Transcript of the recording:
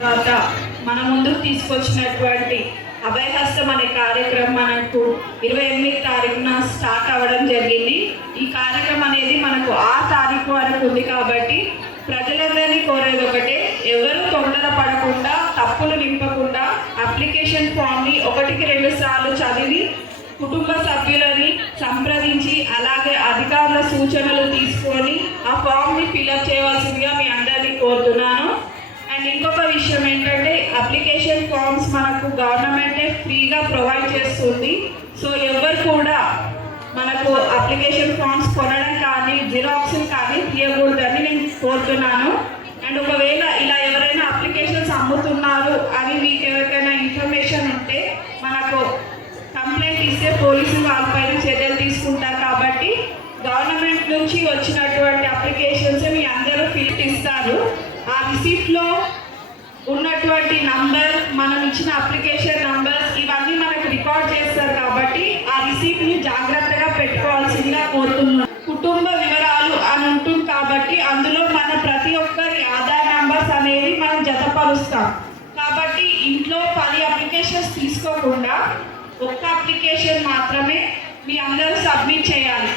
తర్వాత మన ముందుకు తీసుకొచ్చినటువంటి అభయహస్తం అనే కార్యక్రమం ఇరవై ఎనిమిది తారీఖున స్టార్ట్ అవ్వడం జరిగింది. ఈ కార్యక్రమం అనేది మనకు ఆ తారీఖు వరకు ఉంది కాబట్టి ప్రజలందరినీ కోరేది ఒకటే ఎవరు తొందర పడకుండా తప్పులు నింపకుండా అప్లికేషన్ ఫామ్ని ఒకటికి రెండు సార్లు చదివి కుటుంబ సభ్యులని సంప్రదించి అలాగే అధికారుల సూచనలు తీసుకొని ఆ ఫామ్ని ఫిలప్ చేయవలసిందిగా మీ అందరినీ కోరుతున్నాను. అండ్ ఇంకొక విషయం ఏంటంటే అప్లికేషన్ ఫామ్స్ మనకు గవర్నమెంటే ఫ్రీగా ప్రొవైడ్ చేస్తుంది. సో ఎవరు కూడా మనకు అప్లికేషన్ ఫామ్స్ కొనడం కానీ జిరాక్స్ కానీ తీయకూడదని నేను కోరుతున్నాను. అండ్ ఒకవేళ ఇలా ఎవరైనా అప్లికేషన్స్ అమ్ముతున్నారు అని మీకు ఎవరికైనా ఇన్ఫర్మేషన్ ఉంటే మనకు కంప్లైంట్ ఇస్తే పోలీసులు వాళ్ళపైన చర్యలు తీసుకుంటారు. కాబట్టి గవర్నమెంట్ నుంచి వచ్చినటువంటి అప్లికేషన్స్ మీ అందరూ ఫిల్ ఇస్తారు. ఆ రిసీప్ట్లో ఉన్నటువంటి నంబర్ మనం ఇచ్చిన అప్లికేషన్ నంబర్స్ ఇవన్నీ మనకు రికార్డ్ చేస్తారు కాబట్టి ఆ రిసీప్ట్ని జాగ్రత్తగా పెట్టుకోవాల్సిందిగా కోరుతున్నాం కుటుంబ వివరాలు అని ఉంటుంది కాబట్టి అందులో మన ప్రతి ఒక్కరి ఆధార్ నంబర్స్ అనేది మనం జతపరుస్తాం. కాబట్టి ఇంట్లో పది అప్లికేషన్స్ తీసుకోకుండా ఒక్క అప్లికేషన్ మాత్రమే మీ అందరూ సబ్మిట్ చేయాలి.